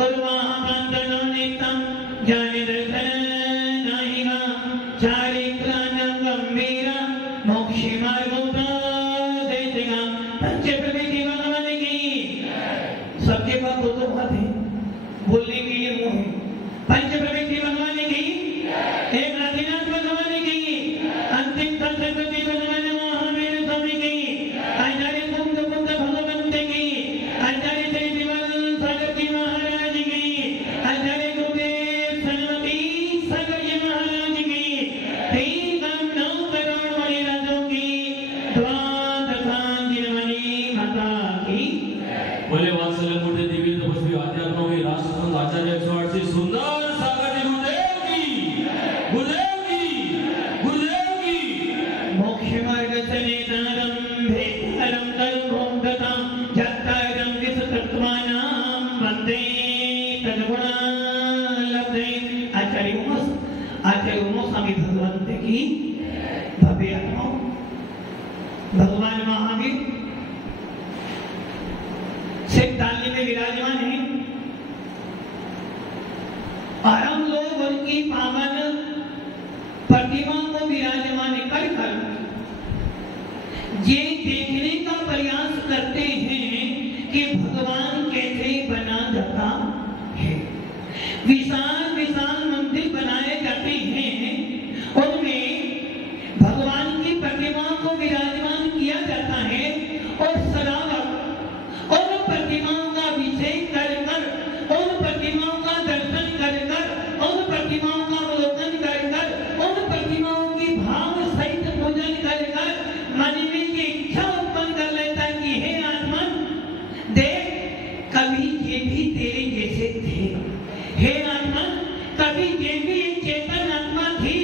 गुरुवाहाकान्तनोनितं ज्ञानि दर्शननायिका चारित्रानं गंभीरा मोक्षमार्गोपदेशिका पंचप्रविधि भगवान की सबके पास दो हाथ है बोलने के लिए मुंह है पंचप्रविधि भगवान की एक आदिनाथ भगवान की अंतिम संस्कृति भगवान महावीर स्वामी की आचार्य कुंद भगवंत की आचार्य श्री दिवाकर सागर जी महाराज की आचार्य गुरुदेव सरस्वती सागर जी महाराज की 3 करोड़ मणिराजों की द्वादशांगिनी माता की बोले वात्सल्य मूर्ति देवी तपस्वी आध्यात्मों के राष्ट्रसंत आचार्य 108 से सुंदर सागर जी गुरुदेव की मोक्ष मार्ग चलेतारं भेदारं कर्मोदतां जत्तारं विसतत्वानां वन्दे तद्गुणालब्धे आचार्य उमा स्वामी भगवंत की भव्य आत्मा भगवान महावीर सिद्धांत में विराजमान है और हम लोग उनकी पावन प्रतिमा को विराजमान कर ये देखने का प्रयास करते हैं कि भगवान कैसे बना जाता है। विशाल विशाल मंदिर बनाए जाते हैं उनमें भगवान की प्रतिमा को विराजमान किया जाता है और सदावत उन प्रतिमाओं का अभिषेक कर उन प्रतिमाओं का दर्शन कर उन प्रतिमाओं का अवलोकन कर उन प्रतिमाओं की भाव सहित पूजन कर मन में ये इच्छा उत्पन्न कर लेता है कि हे आत्मा देख कभी ये भी तेरे जैसे थे। हे आत्मा कभी ये भी एक चेतन आत्मा थी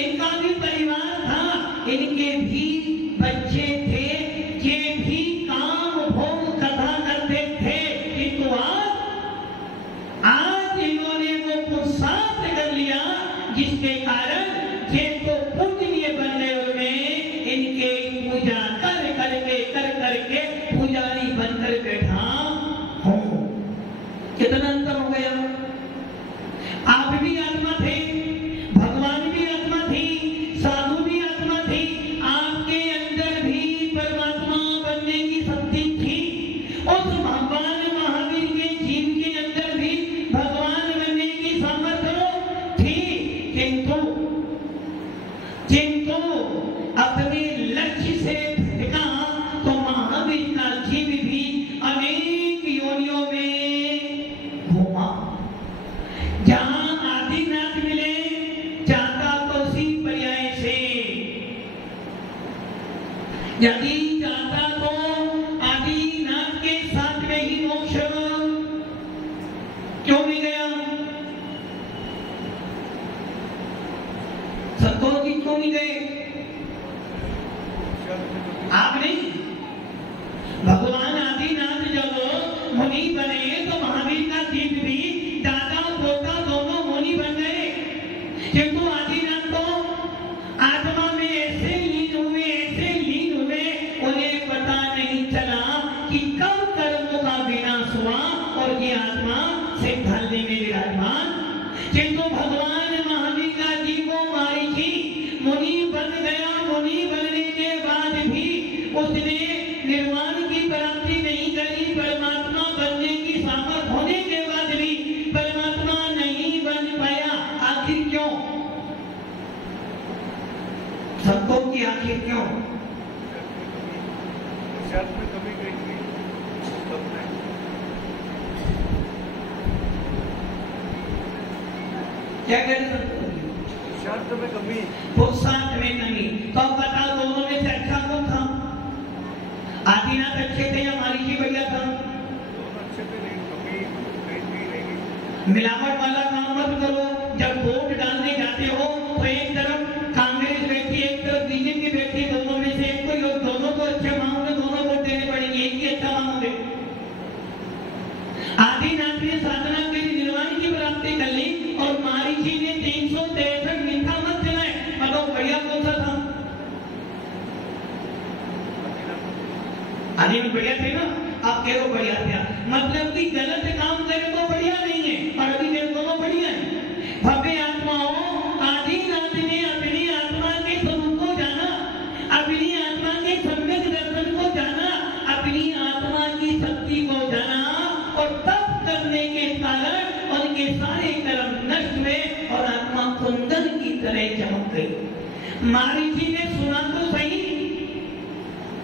इनका भी परिवार था इनके भी बच्चे थे ये भी काम भोग कथा करते थे किंतु आज इन्होंने वो पुरुषार्थ कर लिया जिसके कारण ये तो पूजनीय बन गए उनमें इनके पूजा कर करके पुजारी बनकर बैठा हूं। कितना अंतर हो गया। आप भी आत्मा थे भगवान भी आत्मा थी साधु भी आत्मा थी आपके अंदर भी परमात्मा बनने की शक्ति थी उस भगवान महावीर के जीव के अंदर भी भगवान बनने की सामर्थ्य थी किंतु अपने लक्ष्य से भटका तो महावीर का जीव भी अनेक योनियों में घूमा। जहां आदिनाथ मिले जाता तो उसी पर्याय से यदि जाता तो आदिनाथ के साथ में ही मोक्ष क्यों नहीं गया संतोष जी क्यों नहीं गए आप नहीं। भगवान आदिनाथ जब मुनि बने तो महावीर का जीव भी दादा पोता दोनों मुनि बन गए किंतु आदिनाथ तो आत्मा में ऐसे लीन हुए उन्हें पता नहीं चला कि कब कर्मों का विनाश हुआ और ये आत्मा सिद्धांति में विराजमान किंतु भगवान महावीर का जीव को मारीची मुनि बन गया। मुनि बनने के बाद भी उसने निर्वाण की प्राप्ति नहीं करी। परमात्मा बनने की सामर्थ्य होने के बाद भी परमात्मा नहीं बन पाया। आखिर क्यों सबको की आखिर क्यों क्या कह रहे पुरुषार्थ में कमी तो अब बताओ दोनों में से अच्छा कौन था। आदिनाथ अच्छे थे या मारीची बढ़िया था। मिलावट वाला काम मत करो। जब वोट डालने जाते हो तो एक तरफ कांग्रेस बैठी एक तरफ बीजेपी बैठी दोनों में से एक कोई दोनों को अच्छा मांगोगे दोनों वोट देने पड़ेंगे एक ही अच्छा मांगोगे। आदिनाथ ने साधना के लिए निर्वाण की प्राप्ति कर ली और मारीची ने 363 मीठा मत चलाए। मतलब बढ़िया कौन सा था। आदि बढ़िया थे ना आप कह रहे हो बढ़िया था, मतलब कि गलत काम करे तो बढ़िया नहीं है, और अभी मेरे को बढ़िया है। भव्य आत्माओं, आदि रात में अपनी आत्मा के स्वरूप को जाना, अपनी आत्मा के सम्यक दर्शन को जाना, अपनी आत्मा की शक्ति को जाना, और तप करने के कारण उनके सारे कर्म नष्ट हुए और आत्मा कुंदन की तरह चमक गई। महर्षि ने सुना तो सही,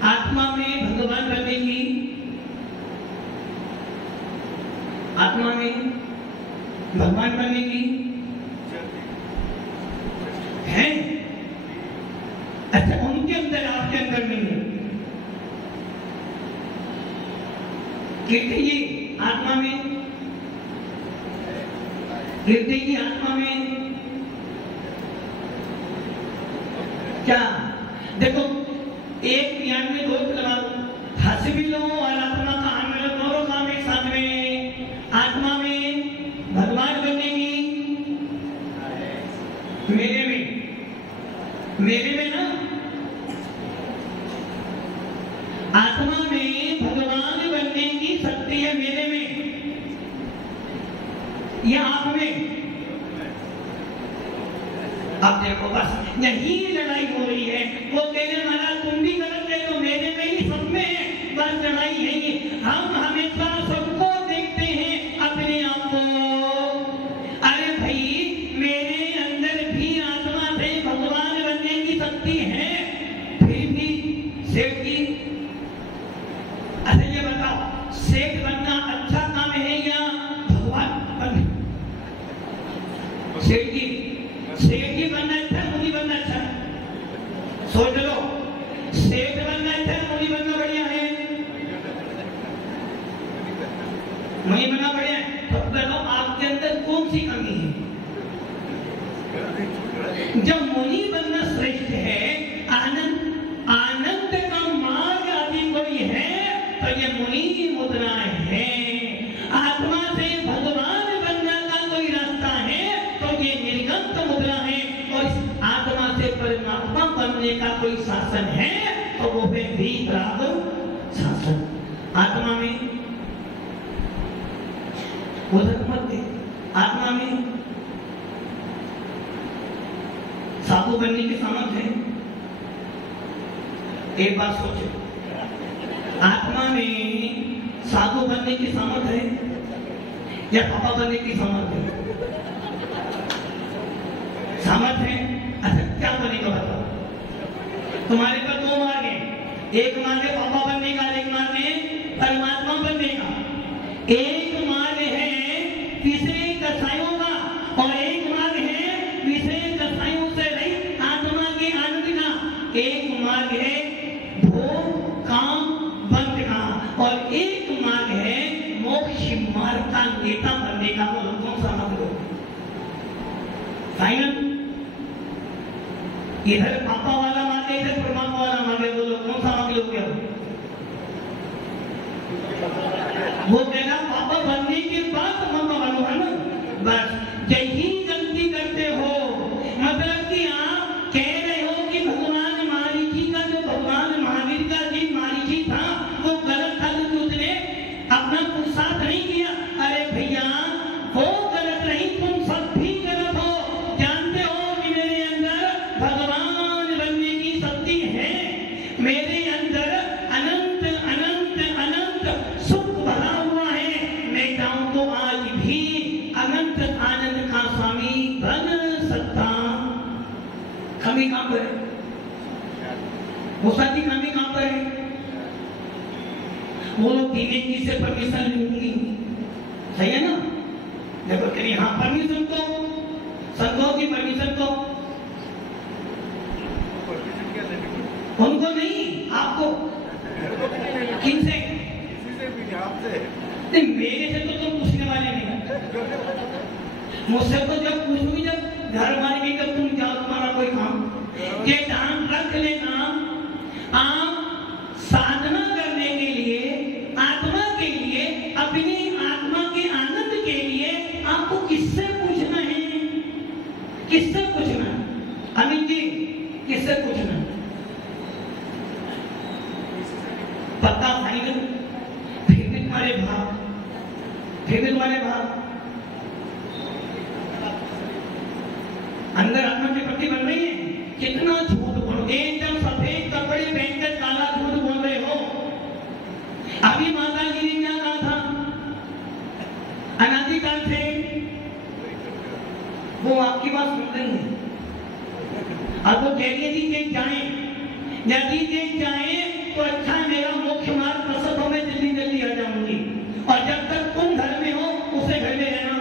आत्मा में भगवान बनने की, आत्मा में भगवान बनने की है। अच्छा, उनके अंदर आपके अंदर नहीं है। कीर्ति जी आत्मा में, कीर्ति की आत्मा में क्या? देखो, एक ज्ञान में दो लगा दो, हंस भी लो और आत्मा का आनंद लो, दोनों काम एक साथ में। आत्मा में भगवान बनने की, मेरे में ना, आत्मा में भगवान बनने की शक्ति है मेरे में या आप में? अब देखो, बस यही लड़ाई हो रही है। वो कहने वाला तुम भी गलत है, तो मेरे में ही सब में है, बस लड़ाई है ये। हम हमेशा सबको देखते हैं, अपने आप को। अरे भाई, मेरे अंदर भी आत्मा से भगवान बनने की शक्ति है, फिर भी सेठ की, अच्छा ये बताओ, सेठ बनना अच्छा काम है या भगवान बनना? सेठ की बनना अच्छा है, मुनि बनना अच्छा है? सोच लो, सेठ बनना अच्छा है, मुनि बनना बढ़िया है? मुनि बनना बढ़िया है। तो बताओ, आपके अंदर कौन सी कमी है? जब मुनि बनना श्रेष्ठ है, आनंद का मार्ग आदि कोई है, तो ये मुनि की मुद्राएं हैं। आत्मा से भगवान बनने का कोई रास्ता है, तो ये निर्गंत मुद्रा है। और इस आत्मा से परमात्मा बनने का कोई शासन है, तो वो है वीतराग शासन। आत्मा में उधर मत दे, आत्मा में साधु बनने की सामर्थ्य है। एक बात सोचो, आत्मा में साधु बनने की सामर्थ्य है या पापा बनने की सामर्थ्य है? सामर्थ्य है। अच्छा, क्या बनेगा बताओ? तुम्हारे पास दो मार्ग हैं, एक मार्ग है पापा बनने का, एक मार्ग है परमात्मा बनने का। एक मार्ग है विषय कसायों का, और एक मार्ग है विषय कसायों से रहित आत्मा के आनंद का। एक मार्ग है भोग काम बंद का, और एक मार्ग है मोक्ष मार्ग का नेता बनने का। वो कौन सा मार्ग लो? फाइनल, इधर पापा वाला मार्ग है, इधर परमात्मा वाला मार्ग है, बोलो कौन सा मार्ग लोगे? वो कहना पापा बनने के बाद परमात्मा बनो, है ना? बस यही गलती करते हो, मतलब कि आप कह रहे हो कि भगवान महर्षि का, जो भगवान महावीर का जी महर्षि था, वो गलत था क्योंकि उसने अपना पुरुषार्थ नहीं किया। अरे भैया, वो गलत नहीं, तुम सब भी गलत हो। जानते हो कि मेरे अंदर भगवान बनने की शक्ति है, मेरे अंदर अनंत अनंत अनंत सुख भरा हुआ है। मैं चाहूं तो आज भी अनंत आनंद का स्वामी बन सकता। कमी कहां पर है? की कमी कहां पर है? वो लोग धीमे जी से परमिशन लेंगी, सही है ना? देखो तेरी हाँ परमिशन तो, संतों की परमिशन तो उनको नहीं, आपको। किनसे? नहीं, मेरे से तो तुम पूछने वाले नहीं। मुझसे तो जब पूछोगी, जब घर वाले भी, जब तुम जाओ तुम्हारा कोई काम, ये ध्यान रख लेना, आप साधना करने के लिए, आत्मा के लिए, अपनी आत्मा के आनंद के लिए आपको किससे पूछना है? किससे पूछना? अमित जी, किससे पूछना? पक्का फाइनल? तुम्हारे भाग, फिर भी तुम्हारे भाग अंदर आत्मा की पट्टी बन रही है। कितना झूठ बोलो, एकदम सफेद कपड़े पहनकर काला झूठ बोल रहे हो। अभी माता जी ने क्या कहा था, अनादिकाल से वो आपकी बात सुन रही है। अब वो कह रही थी कि जाएं, यदि देख जाए तो अच्छा, मेरा मुख्य मार्ग प्रसन्न हो, मैं जल्दी जल्दी आ जाऊंगी, और जब तक तुम घर में हो उसे घर में रहना।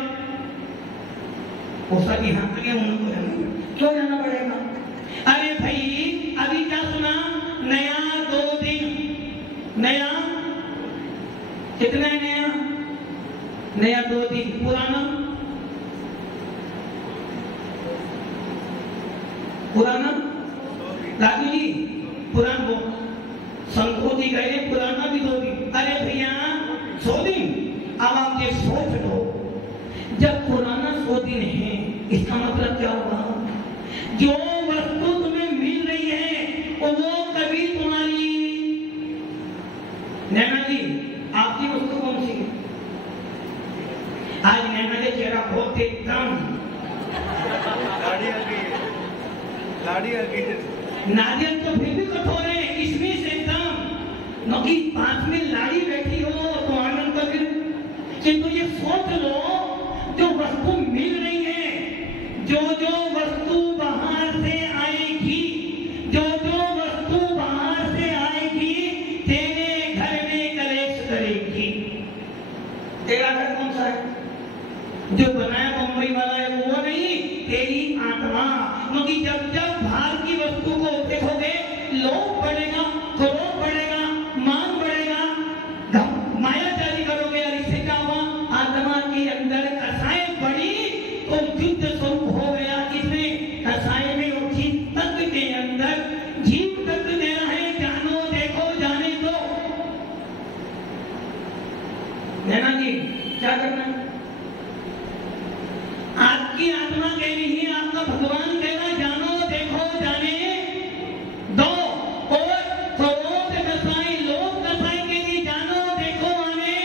वो सब यहाँ पे उनको रहना, क्यों जाना पड़ेगा? अरे भाई अभी क्या सुना, नया 2 दिन, नया कितना है, नया 2 दिन, पुराना राजू जी पुराना वो संस्कृति गए, पुराना भी 2 दिन। अरे भैया 100 दिन, अब आप ये सोच लो, जब पुराना 100 दिन है, इसका मतलब क्या होगा, जो वस्तु तुम्हें मिल रही है वो कभी तुम्हारी, नैना जी आपकी वस्तु कौन सी है? आज नैना जी चेहरा बहुत एकदम नारियल तो फिर भी कठोर है, इसमें से एकदम नौकी 5 में लाड़ी बैठी हो तो आनंद का फिर, किंतु ये सोच लो, जो वस्तु मिल रही है, जो वस्तु बाहर से आएगी, जो वस्तु बाहर से आएगी, तेरे घर में कलेश करेगी। तेरा घर कौन सा है? जो बनाया मुंबई वाला है वो नहीं, तेरी आत्मा। क्योंकि जब बाहर की वस्तु को देखोगे, लोभ बढ़ेगा, क्रोध बढ़ेगा, मान बढ़ेगा, मायाजारी करोगे, और इससे क्या हुआ, आत्मा के अंदर कसाय बढ़ी तो युद्ध स्वरूप हो गया। इसमें कसाय में और जीव तत्व के अंदर जीव तत्व देना है, जानो देखो जाने दो। नैना जी क्या करना है? आपकी आत्मा कह रही है, आपका भगवान कह रहा, जानो देखो जाने दो, और क्रोध कसाई, लोभ कसाई के लिए जानो देखो आने,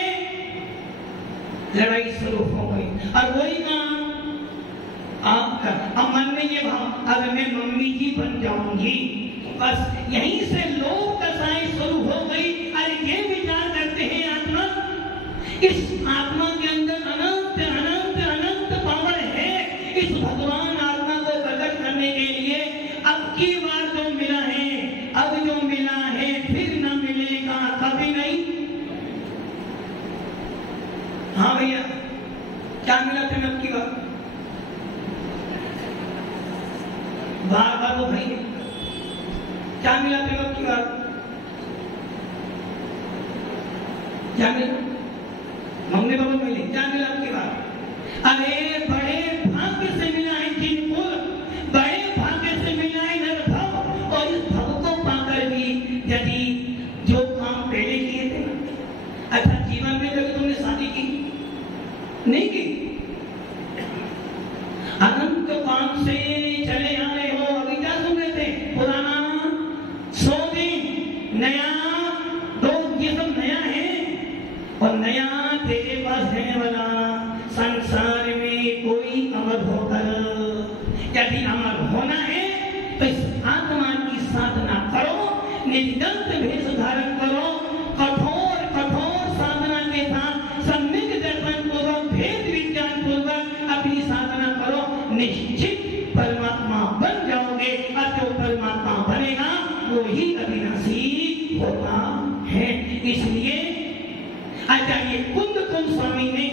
लड़ाई शुरू हो गई। और वही काम आपका, अब मन में ये भाव, अब मैं मम्मी जी बन जाऊंगी, बस यहीं से लोभ कसाई शुरू हो गई। अरे ये विचार करते हैं आत्मा, इस आत्मा के अंदर अनंत अनंत अनंत पावर है। इस भगवान आत्मा को प्रकट करने के लिए अब की बार जो मिला है, अब जो मिला है फिर न मिलेगा कभी नहीं। हाँ भैया क्या मिला था अब की बार? बार बार वो भाई क्या मिला था अब की बार? क्या मिला? मम्मी पापा मिले, क्या मिला आपके बाद? अरे बड़े भाग्य से मिला है जिनको, बड़े भाग्य से मिला है नरभव, और इस भव को पाकर भी यदि जो काम पहले किए थे, अच्छा जीवन में कभी तुमने शादी की नहीं की, अनंत काम से चले आ रहे हो, अभी क्या सुन रहे थे, पुराना 100 दिन, नया 2, ये सब नया है, और नया तेरे पास रहने वाला। संसार में कोई अमर होकर, यदि अमर होना है तो इस आत्मा की साधना करो, निर्दंत भेष धारण करो, कठोर कठोर साधना के साथ सम्यक दर्शन पूर्वक, भेद विज्ञान पूर्वक अपनी साधना करो, निश्चित परमात्मा बन जाओगे। और जो परमात्मा बनेगा वो ही अविनाशी होता है। इसलिए आचार्य कुंद स्वामी ने,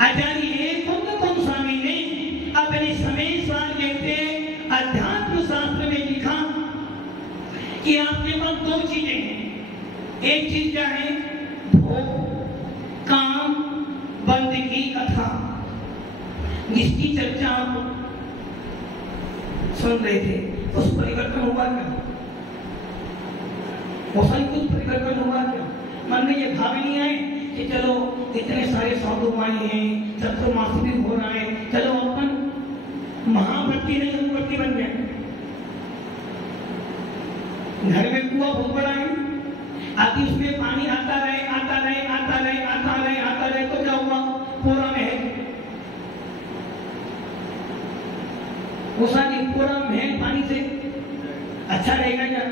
आचार्य कुंद स्वामी ने अपने समय साल के अध्यात्म शास्त्र में लिखा कि आपके पास 2 चीजें हैं। एक चीज क्या है, भोग, काम, बंदगी, कथा, जिसकी चर्चा आप सुन रहे थे। उस परिवर्तन हुआ क्या? वो सही कुछ परिवर्तन हुआ क्या? मन में ये भाव नहीं आए कि चलो इतने सारे साधु आए हैं, चतुर्मासी भी हो रहा है, चलो अपन महाव्रती नहीं अनुवर्ती बन गए। घर में कुआं बहुत बड़ा है, आदि उसमें पानी आता रहे आता रहे आता रहे आता रहे आता रहे तो क्या हुआ? पूरा महल, वो सारी पूरा महल पानी से अच्छा रहेगा क्या?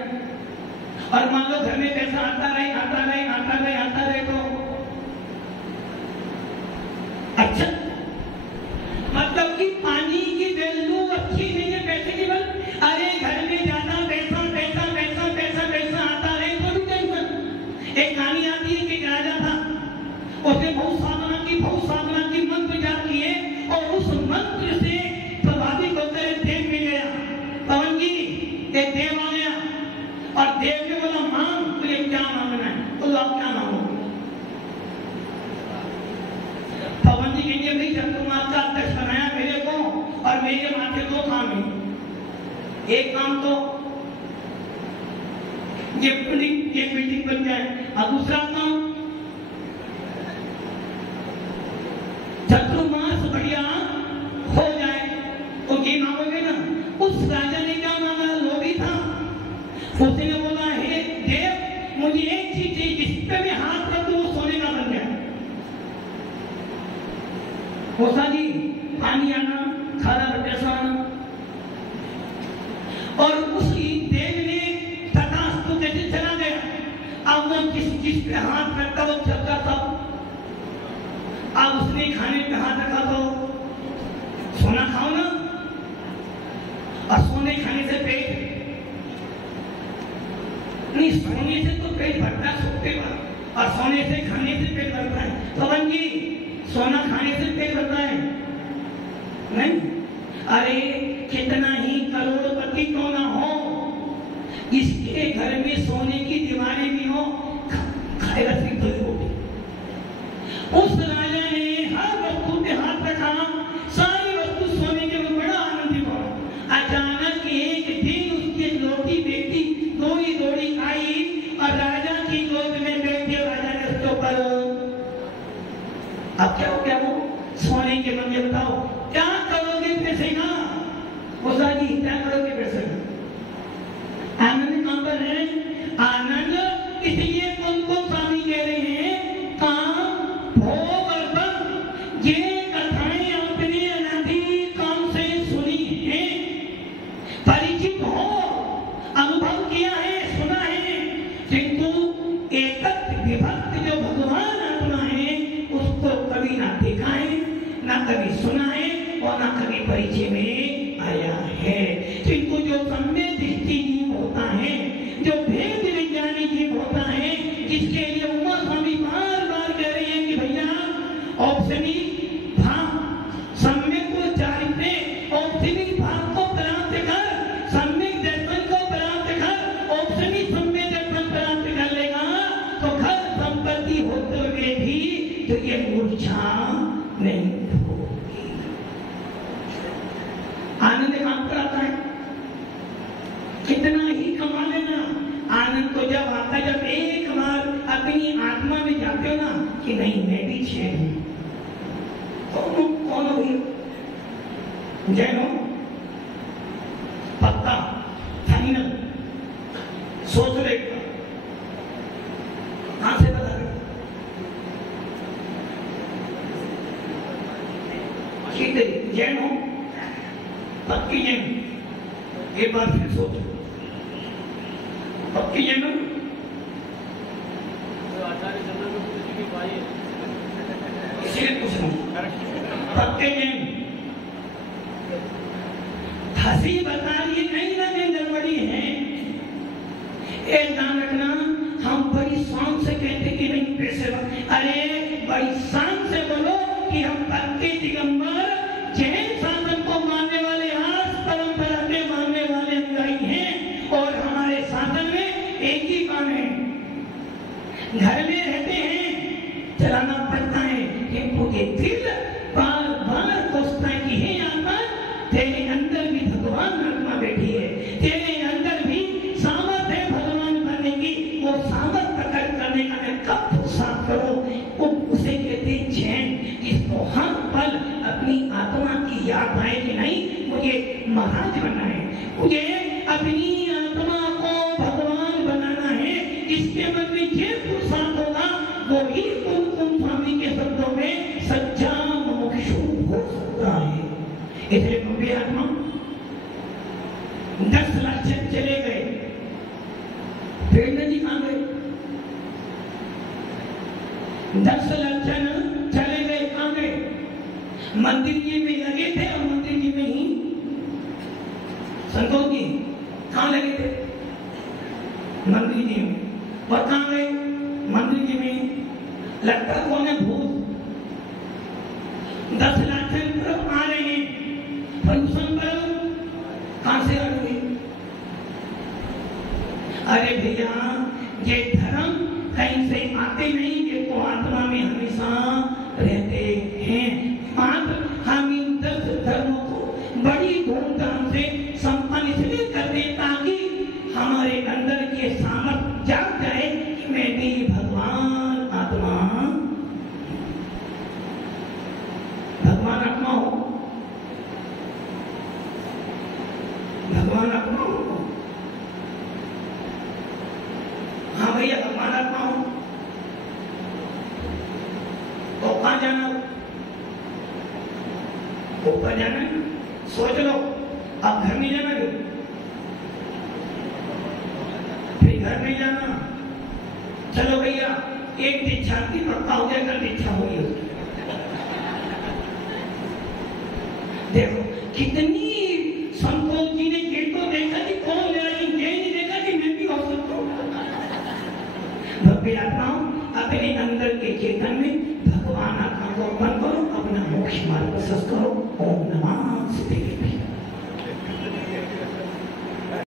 और मान लो घर में पैसा आता रहे आता रहे आता रहे आता रहे तो अच्छा, मतलब कि पानी की वैल्यू अच्छी नहीं है पैसे की बल। अरे घर में ज्यादा पैसा पैसा पैसा पैसा पैसा आता रहे तो भी टेंशन। एक कहानी आती है कि एक राजा था, उसने बहुत साधना की मंत्र जाप किए और उस मंत्र से प्रभावित होकर एक देव मिल गया। पवन जी, एक देव आ गया और देव ने बोला मांग, तुझे क्या मांगना है? तो आप क्या मांगोगे? पवन जी कहेंगे भाई चंद्रमास का अध्यक्ष बनाया मेरे को और मेरे माथे दो काम है, एक काम तो ये बिल्डिंग बन जाए और दूसरा काम चतुर्मास बढ़िया हो जाए। तो ये मांगोगे ना? उस राजा ने क्या मांगा? लोभी था, उसने बोला हे देव मुझे एक चीज चाहिए जिस पे मैं हाथ रख दूं वो सोने का बन जाए। होता जी पानी आना, खाना पैसा आना, और उसी देव ने तथास्तु कैसे चला गया। अब वो जिस पे हाथ रखता वो चलता था, अब उसने खाने पे हाथ रखा तो सोना खाओ ना, और सोने खाने से पेट नहीं, सोने से तो पेट भरता है सोते पर, और सोने से खाने से पेट भरता है। पवन जी सोना खाने से पेट भरता है नहीं? अरे कितना ही करोड़पति क्यों ना हो, इसके घर में सोने की दीवारें भी हो, खाएगा सिर्फ दो रोटी। उस राजा ने हर वस्तु पे हाथ रखा, सारी वस्तु सोने के में बड़ा आनंदित हुआ। अचानक एक दिन उसकी लौटी बेटी दौड़ी दौड़ी आई और राजा की गोद में बैठी, राजा ने उसके ऊपर, अब क्या हो गया? वो सोने के मंगे, बताओ क्या करोगे पैसे का? उषा जी क्या करोगे पैसे का? आनंद कहां पर है? आनंद इसलिए तुमको स्वामी कह रहे हैं काम भोग और बल, ये कथाएं आपने अनादि काल से सुनी है, परिचित हो, अनुभव किया है, सुना है, किंतु एकत्र विभक्त जो भगवान आत्मा है उसको कभी ना देखा है, ना कभी सुना है और ना कभी परिचय में आया है। किंतु जो सम्यक दृष्टि जीव होता है, जो भेद विज्ञानी जीव होता है, जिसके लिए उमा स्वामी बार बार कह रहे हैं कि भैया औपनिक भाव सम्यक को चारित्र्य, औपनिक भाव को प्राप्त कर, सम्यक दर्शन को प्राप्त कर, औपनिक सम्यक दर्शन प्राप्त कर लेगा तो घर संपत्ति होते हुए भी तो ये मूर्छा नहीं होगी। आनंद कहां पर आता है? कितना ही कमा लेना, आनंद तो जब आता है जब एक बार अपनी आत्मा में जाते हो ना कि नहीं मैं भी चैन हूं। तो कौन हो जैन हो? पक्का फाइनल सोच लेगा, कहां से बता रहे? जैन हो? पक्की जैन? एक बार फिर सोचो, पक्की जैन हो? इसीलिए पूछ रहा हूं, पक्के जैन? हंसी बता रही कहीं ना कहीं गड़बड़ी है। एक ध्यान रखना, हम बड़ी शान से कहते कि नहीं पैसे, अरे बड़ी शान से बोलो कि हम पक्के दिगंबर जैन शासन को मानने वाले, आज परंपरा के मानने वाले अनुयायी हैं, और हमारे शासन में एक ही काम है, घर में रहते हैं चलाना पड़ता है कि मुझे दिल बार बार कोसता है कि हे आत्मा तेरे अंदर भी भगवान आत्मा बैठी है, तेरे अंदर भी सामर्थ है भगवान बनने की, वो सामर्थ प्रकट करने का मैं कब साफ करो, उसे कहते चैन। इसको हर पल अपनी आत्मा की याद आए कि नहीं मुझे महाराज बनना है, मुझे अपनी आत्मा को भगवान बनाना है, इसके मन में प्रेरणा जी कहाँ गए? 10 लक्षण चले गए, कहाँ गए? मंदिर जी में लगे थे और मंदिर जी में ही संतोष जी कहाँ लगे थे? मंदिर जी में। और कहाँ गए? मंदिर जी में। लगता कौन है? भूत। 10 लक्षण पर्व आ रहे हैं, प्रदूषण पर्व कहाँ से आ रहे? अरे भैया, ये धर्म कहीं से आते नहीं, ये तो आत्मा में हमेशा रहते हैं। मात्र हम इन 10 धर्मों को बड़ी धूमधाम से संपन्न इसलिए करते ताकि हमारे अंदर के सामर्थ्य जाग जाए कि मैं भी भगवान आत्मा, भगवान आत्मा हो, भगवान आत्मा हो। हाँ भैया, भगवान आत्मा हो तो कहाँ जाना? ऊपर जाना है? सोच लो, अब घर नहीं जाना क्यों? फिर घर नहीं जाना। चलो भैया, एक दीक्षा की पक्का हो गया, कल दीक्षा हुई उसकी। देखो कितनी संतोष जी ने ये तो देखा कि कौन ले रही, ये नहीं देखा कि मैं भी हो सकता हूँ। भव्य आत्माओं, अपने अंदर के चेतन में भगवान आत्मा को अर्पण करो, अपना मोक्ष मार्ग प्रशस्त करो। ओम नमः शिवाय।